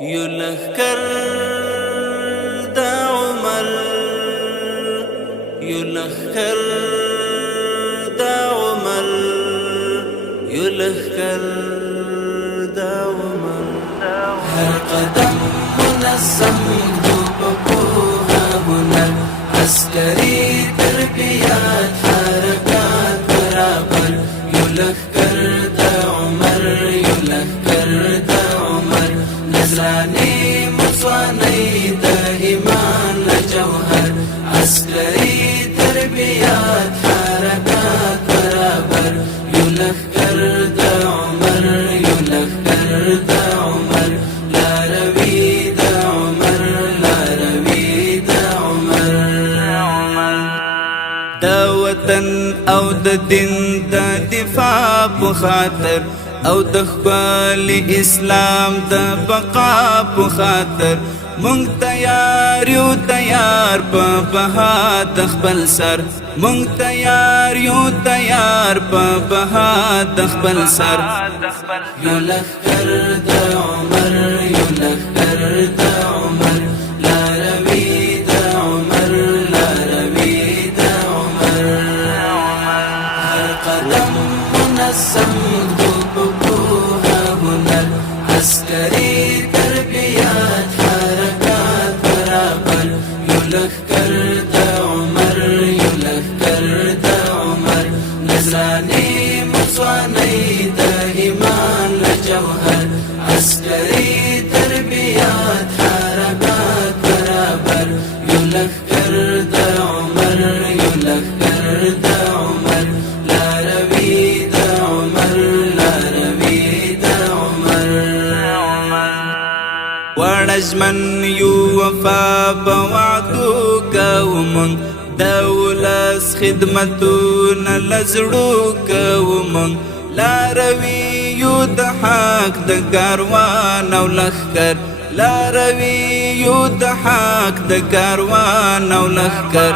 يلخر دا عمر يلخر دا عمر يلخر دا عمر هر قدم منظم دوبکوها هنر عسکری تربیات حرکات برابر یلخر دا عمر یلخر دا عمر نظرانی مصوانی دا ایمان جوهر عسکری تربیات حرکات برابر یلخر دا عمر یلخر دا عمر لا روی دا عمر لا روی دا عمر دا وطن او د دین د دفاع په خاطر او د خپل اسلام د بقا په خاطر مونږ تیار یو تیار په بها د خپل سر مونږ تیار یو تیار په بها د خپل سر یلخر دا عمر یلخر دا عمر لا روی دا عمر لا روی دا عمر هر قدم منظم دوبکوها هنر عسکری تربیات حرکات برابر یلخر دا عمر یلخر دا عمر نظرانی مصوانی دا ایمان جوهر عسکری تربیات حرکات برابر یلخر دا عمر یلخر دا عمر لا روی دا عمر لا روی دا عمر ورجمن یو وفا بوعدو کومن دولس خدمتون لزړو کومن لا روی یو د حق د کاروان او لخر لا روی یو د حق د کاروان او لخر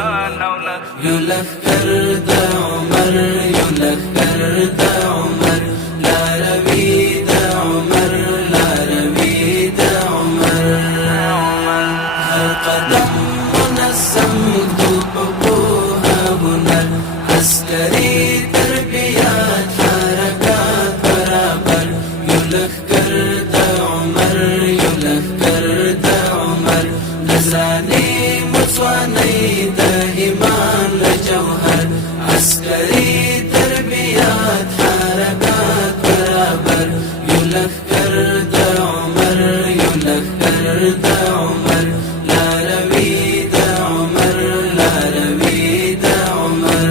یلخر دا عمر یلخر دا عمر لا روی دا عمر لا روی دا عمر هر قدم منظم دوبکوها هنر عسکری تربیات حرکات برابر یلخر دا عمر یلخر دا عمر نظرانی مصوانی دا ایمان جوهر عسکری تربیات حرکات برابر یلخر دا عمر یلخر دا عمر لا روی دا عمر لا روی دا عمر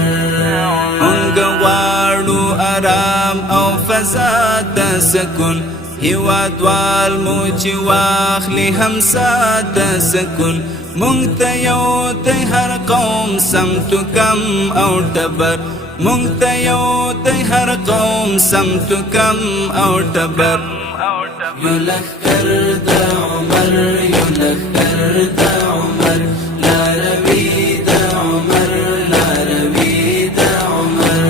مونږ غواړو آرام او فضا د سکون هیوادوال مو چې واخلي همسا د سکون مونږ ته یو د هر قوم سمت کم او ټبر مونږ ته یو د هر قوم سمت کم او ټبر یلخر دا عمر یلخر دا عمر لا روی دا عمر لا روی دا عمر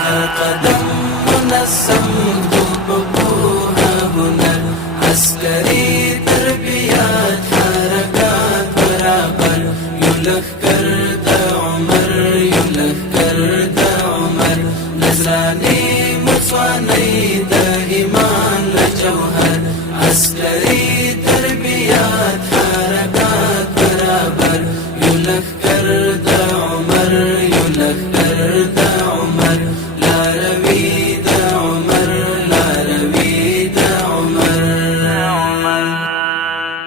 هر قدم منظم دوبکوها هنر عسکری تربیات حرکات برابر یلخر دا عمر یلخر دا عمر نظرانی مصوانی دا ایمان جوهر عسکری تربیات حرکات برابر یلخر دا عمر یلخر دا عمر لا روی دا عمر لا روی دا عمر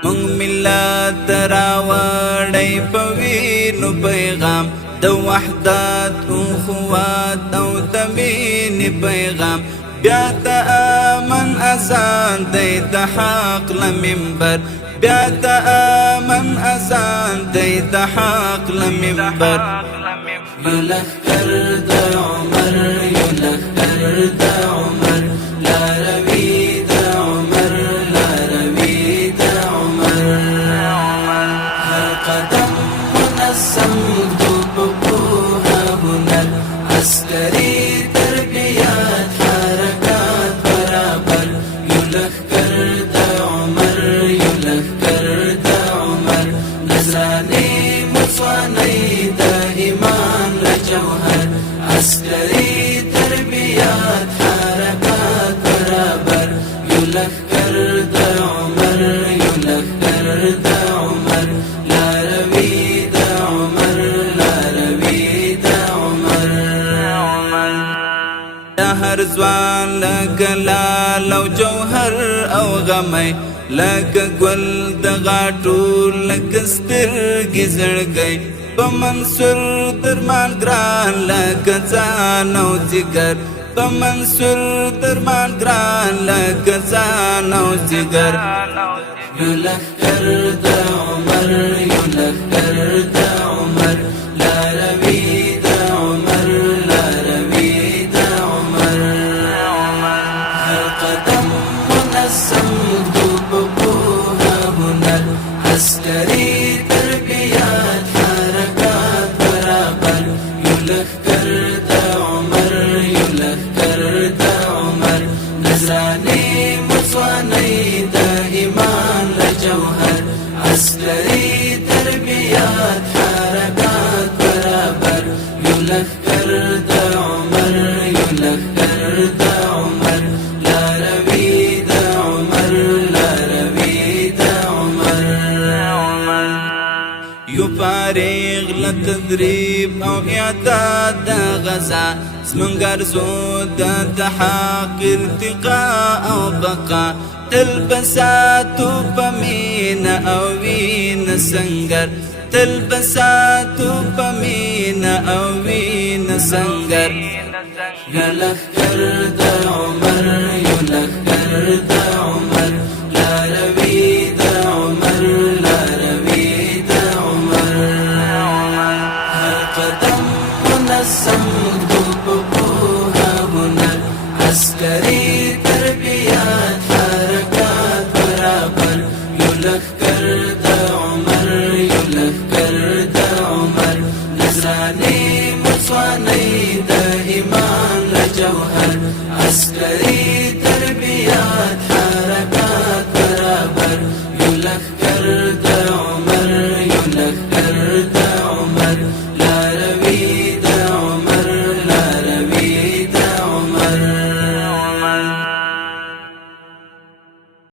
مونږ ملت راوړی په وینو پیغام د وحدت اخوات او د مینې پیغام بیا د امن اذان دی د حق له منبر بیا د امن اذان دی د حق له منبر یلخر دا عمر یلخر دا عمر لا روی دا عمر لا روی دا عمر هر قدم منظم دوبکوها هنر عسکری تربیات حرکات برابر یلخر دا يلخكر دا عمر يلخكر دا عمر لاروي دا عمر لاروي دا عمر هر ځوان لکه لال او جوهر او غمی لکه ګل د غاټو لکه سترګې زړګی په منصور درمان ګران لکه ځان او ځیګر په منصور درمان ګران لکه ځان او ځیګر يلخكر دا عمر يلخكر دا عمر لاروي دا عمر لاروي دا عمر هر قدم منظم دوبها هنر عسكري تربيات حركات برابر يلخكر دا عمر يلخكر دا عمر نزراني مصواني دا إيمان لجوهر عسكري تربيات حركات برابر يلخكر دا عمر يلخكر دا عمر لاروي دا عمر لاروي دا عمر يفارغ لتدريب او اعداد دا غزا سمنگر زود تحقق ارتقاء او بقاء تلبسات بمين او وين سنگر تلبسات بمين او وين سنگر يلخكر دا عمر يلخكر دا عمر لاروي دا عمر لاروي دا عمر هر قدم منظم دوبها هنر عسكري تربيات حركات برابر يلخكر دا عمر يلخكر دا عمر نزراني مصواني